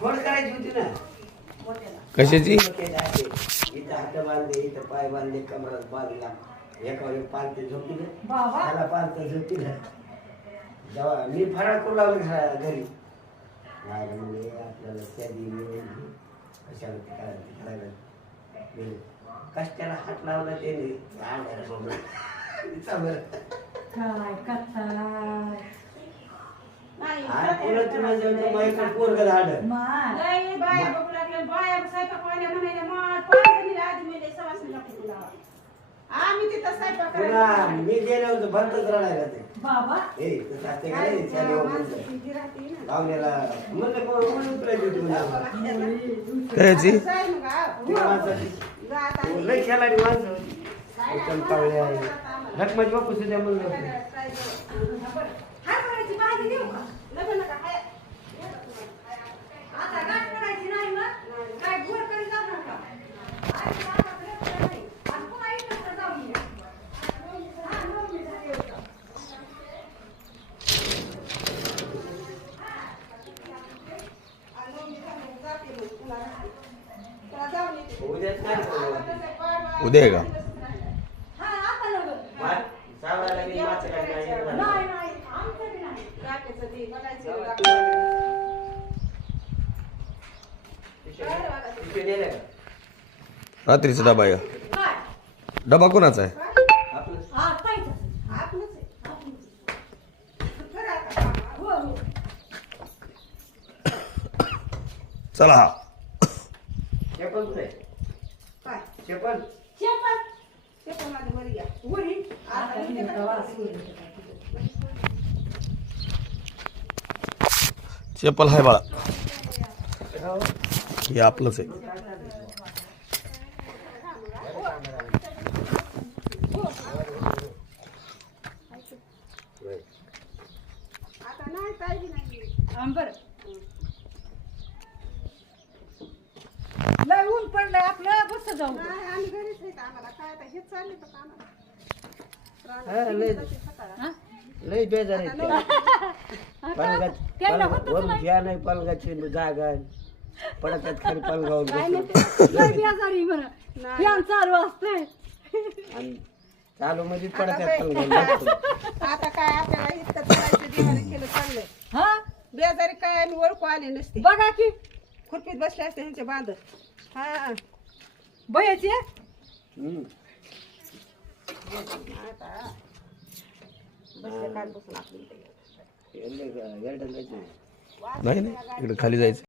खोड करायची होती ना. कशाची? इथं हात बांधले, इथं पाय बांधले, कमरात बांधला. एका वेळी पालते झोपले, त्याला पालते झोपले. जेव्हा मी फराळ करू लागलो घरी, म्हणजे आपल्याला त्या दिवशी कशाला ते करायला कष्टाला हात लावला त्याने काय कथा पोरग झालं. मी गेलो होतो भरतच रडायला ते बाबा पाहुण्याला म्हणलं उतरायची होती कायची? लय खेळाडी माणसं होती. रखमाची बापू सुद्धा म्हणलं उद्या आहे का? रात्रीचा डबा आहे. डबा कोणाचा आहे? चला चप्पल आहे बाळा, हे आपलंच आहे. लय ऊन पडलंय आपलं बस जाऊ. लय बेजार आहे वरून घ्या नाही पालगाची जागा पडतात खाली पालगावर चालू असतंय आणि चालू मध्ये पडतात पालगावर. आता काय आपल्याला इतकं चालायचं दिवाळी केलं चाललंय. हा बेजारी काय आम्ही ओळखू आले नसते. बघा की खुर्पीत बसले असते ह्यांचे बांधत. हा बयाची आता बसले काल बसून आपली नाही नाही, इकडे खाली जायचं.